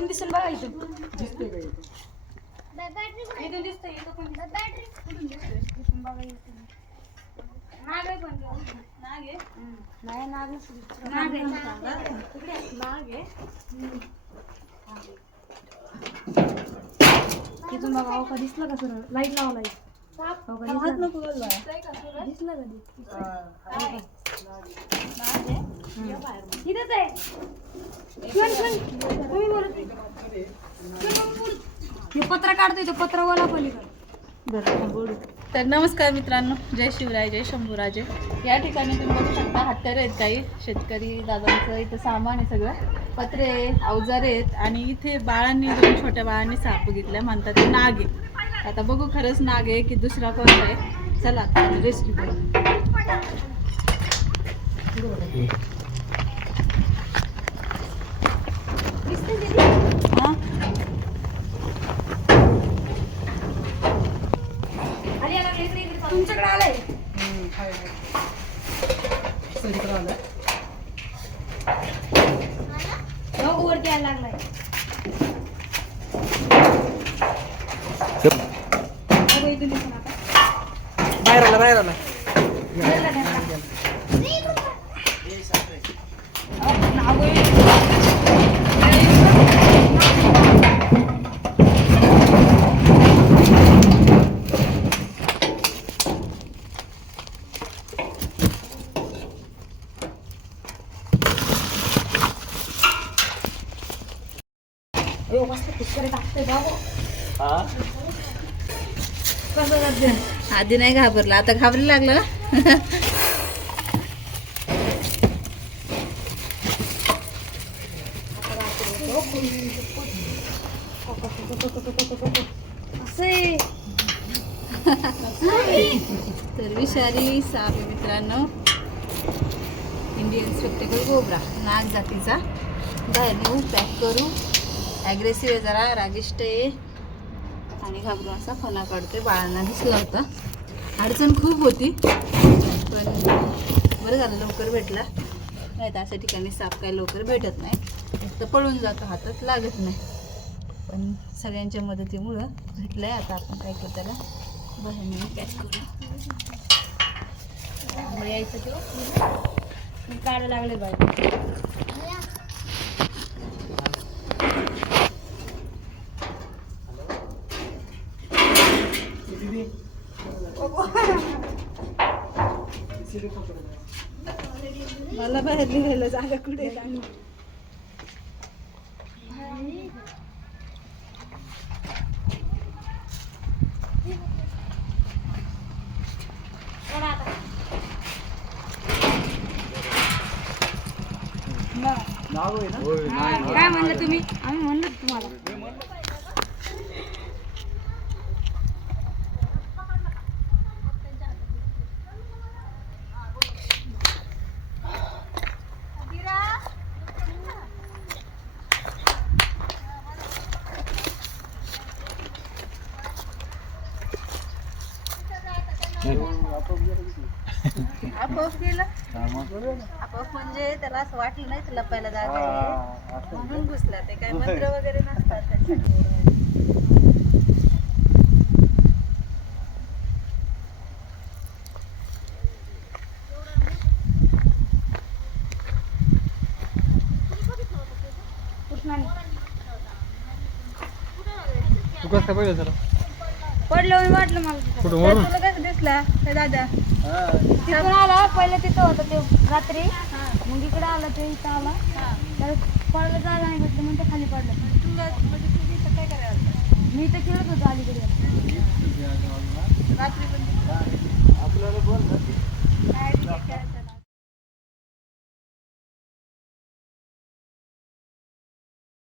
इथून दिसून बघा इथून दिसते का इथं? इथून दिसतंय इथं पण दिसतंय. कुठून दिसतोय? इथून बघा इथून. नाग आहे पण तो. नाग आहे? नाही नाग नसतो. नाग आहे. तिकडे आहे. नाग आहे. इथून बघा अहो का दिसलं का सर लाइट लावा लाइट हो का दिसलं दिसलं का ते? इथंच आहे हे पत्र काढतोय तो पत्र पलीकडे. तर नमस्कार मित्रांनो जय शिवराय जय शंभूराजे. या ठिकाणी तुम्ही बघू शकता हत्यार आहेत काही. शेतकरी दादांचं इथं सामान आहे सगळं. पत्रे अवजारे अवजार आहेत आणि इथे बाळांनी दोन छोट्या बाळांनी साप बघितल्या. म्हणतात ते नाग आहे. आता बघू खरंच नाग आहे की दुसरा कोणता आहे. चला रेस्क्यू करू. तुमच्याकडे आलंय हम्म, हाय, हाय. सगळीकडे आलं. हो वरती यायला लागलाय. बाहेर आला बाहेर आला आधी नाही घाबरला आता घाबरायला लागलं ना असे तर विषारी साप मित्रांनो. इंडियन स्पेक्टेकल गोबरा नाग जातीचा. बाहेर नेऊ पॅक करू. ॲग्रेसिव्ह आहे जरा रागिष्ट आहे आणि घाबरून असा फना काढतोय बाळांना दिसला होता. अडचण खूप होती. पण बरं झालं लवकर भेटला. नाही तर अशा ठिकाणी साप काय लवकर भेटत नाही. तर पळून जातो हातात लागत नाही. पण सगळ्यांच्या मदतीमुळं भेटलं आहे आता आपण काय करू त्याला? बाहेर नेऊन पॅक करू? यायचं मी काढायला लागले बाय मला बाहेर निघायला जागा कुठे आहे सांग. नाव आहे ना काय म्हणलं तुम्ही? आम्ही म्हणलो तुम्हाला. आपोआप गेलं. आपोआप म्हणजे त्याला असं वाटलं नाही तुला पहिला जागा आहे. म्हणून घुसला. ते काय मंत्र वगैरे नसतात तू कसं जरा पडलं मी वाटलं मला. कुठं दिसला ते दादा. तिथून आला पहिलं तिथं होतं ते रात्री. मग इकडे आला ते इथं आला. तर पडलं जायला नाही भेटलं म्हणून ते खाली पडलं. तुला म्हणजे इथं काय करायला मी तर खेळत होतो अलीकडे. रात्री पण आपल्याला बोल ना. काय